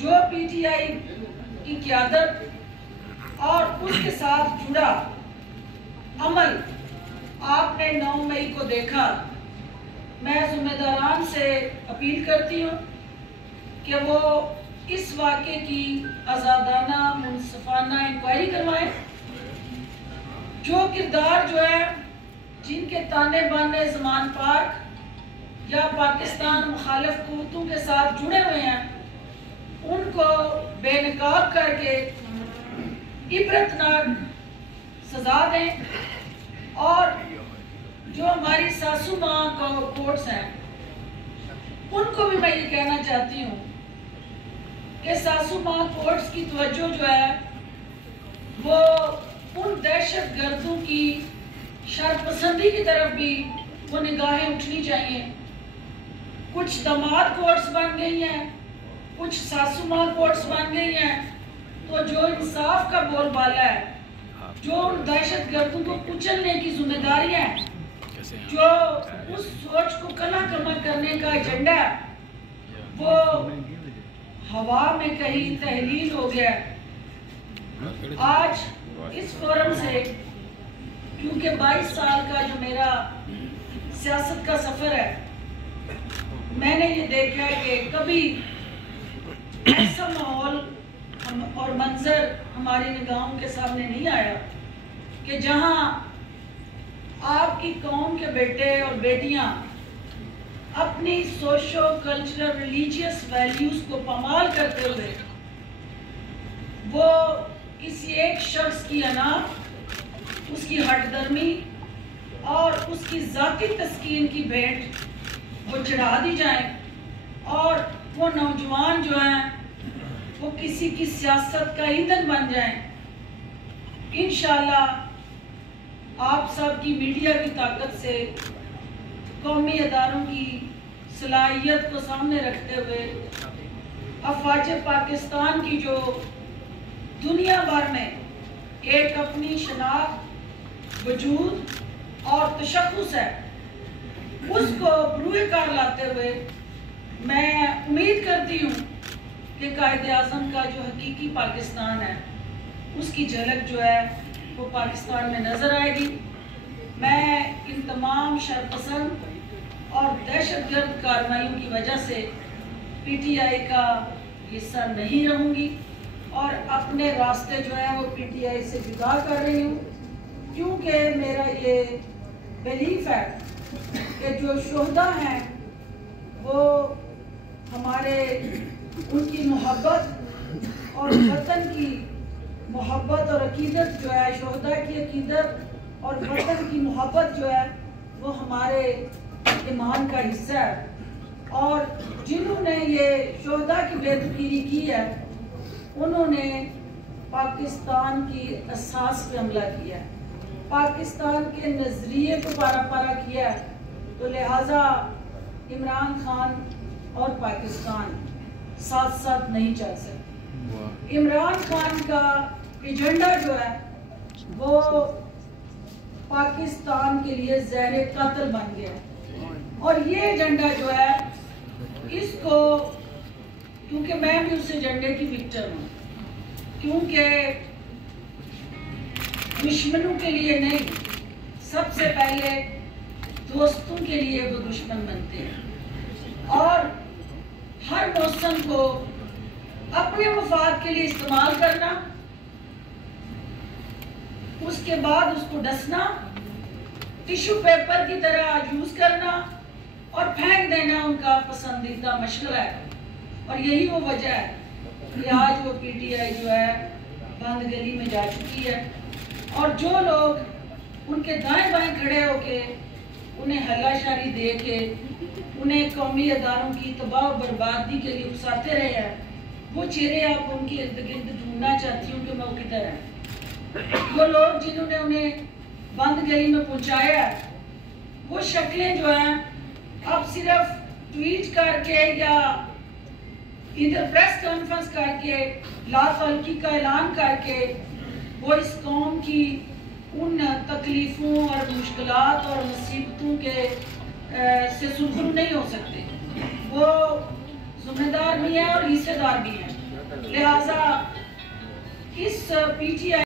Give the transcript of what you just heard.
जो पीटीआई की क़यादत और उसके साथ जुड़ा अमल आपने 9 मई को देखा। मैं ज़िम्मेदारान से अपील करती हूँ कि वो इस वाक़े की आज़ादाना मुनसिफाना इंक्वायरी करवाएं। जो किरदार जो है जिनके ताने बाने ज़मान पाक या पाकिस्तान मुखालिफ कुव्वतों के साथ जुड़े हुए हैं, उनको बेनकाब करके इबरतनाक सजा दें। और जो हमारी सासू माँ को कोर्ट्स हैं, उनको भी मैं ये कहना चाहती हूँ कि सासू माँ कोर्ट्स की तवज्जो जो है वो उन दहशत गर्दों की शरपसंदी की तरफ भी वो निगाहें उठनी चाहिए। कुछ दामाद कोर्ट्स बन गई हैं, कुछ सासू माँ कोर्ट्स बन गई हैं। तो जो इंसाफ का बोलबाला है, जो उन दहशत गर्दों को कुचलने की जिम्मेदारी है, जो उस सोच को कला कमा करने का एजेंडा है, वो हवा में कहीं तहलील हो गया। आज इस फोरम से, क्योंकि 22 साल का जो मेरा सियासत का सफर है, मैंने ये देखा है कि कभी ऐसा माहौल और मंजर हमारी निगाहों के सामने नहीं आया कि जहां आपकी कौम के बेटे और बेटियां अपनी सोशो कल्चरल रिलीजियस वैल्यूज को पामाल करते हुए वो किसी एक शख्स की अना, उसकी हटदर्मी और उसकी जाती तस्कीन की भेंट वो चढ़ा दी जाए और वो नौजवान जो हैं वो किसी की सियासत का ईंधन बन जाएं। इंशाअल्लाह आप सब की मीडिया की ताकत से कौमी अदारों की सलाहियत को सामने रखते हुए अफवाज पाकिस्तान की जो दुनिया भर में एक अपनी शनाख्त, वजूद और तशख़्ख़ुस है, उसको बरूए कार लाते हुए मैं उम्मीद करती हूँ कि कायदे आज़म का जो हकीकी पाकिस्तान है उसकी झलक जो है वो पाकिस्तान में नज़र आएगी। मैं इन तमाम शरपसंद और दहशतगर्द कार्रवाइयों की वजह से पीटीआई का हिस्सा नहीं रहूँगी और अपने रास्ते जो है वो पीटीआई से जुदा कर रही हूँ, क्योंकि मेरा ये बिलीफ है कि जो शोहदा हैं वो हमारे उनकी मोहब्बत और वतन की मोहब्बत और अकीदत जो है, शोहदा की अकीदत और वतन की मोहब्बत जो है वो हमारे ईमान का हिस्सा है। और जिन्होंने ये शोहदा की बेदखीरी की है, उन्होंने पाकिस्तान की असास पे हमला किया है, पाकिस्तान के नज़रिए को पारा पारा किया है। तो लिहाजा इमरान खान और पाकिस्तान साथ साथ नहीं चल सकते। इमरान खान का एजेंडा जो है वो पाकिस्तान के लिए ज़हर कत्ल बन गया और ये एजेंडा जो है इसको, क्योंकि मैं भी उस एजेंडे की विक्टिम हूँ, क्योंकि दुश्मनों के लिए नहीं, सबसे पहले दोस्तों के लिए वो दुश्मन बनते हैं और हर मौसम को अपने मफाद के लिए इस्तेमाल करना, उसके बाद उसको डसना, टिश्यू पेपर की तरह यूज करना और फेंक देना उनका पसंदीदा मशगला है। और यही वो वजह है कि आज वो पीटीआई जो है बंद गली में जा चुकी है और जो लोग उनके दाएं बाएं खड़े होके उन्हें हल्लाशारी दे के उन्हें कौमी अदारों की तबाह बर्बादी के लिए उकसाते रहे हैं, वो चेहरे आप उनके इर्द गिर्द ढूंढना चाहती हूँ कि मैं वो किधर है। वो लोग जिन्होंने उन्हें बंद गली में पहुंचाया, वो शक्लें जो हैं अब सिर्फ ट्वीट करके या इधर प्रेस कॉन्फ्रेंस करके लातल्की का ऐलान करके वो इस कौम की उन तकलीफ़ों और मुश्किलात और मुसीबतों के से सुरखुर नहीं हो सकते। वो जिम्मेदार भी हैं और हिस्सेदार भी हैं। लिहाजा इस पीटीआई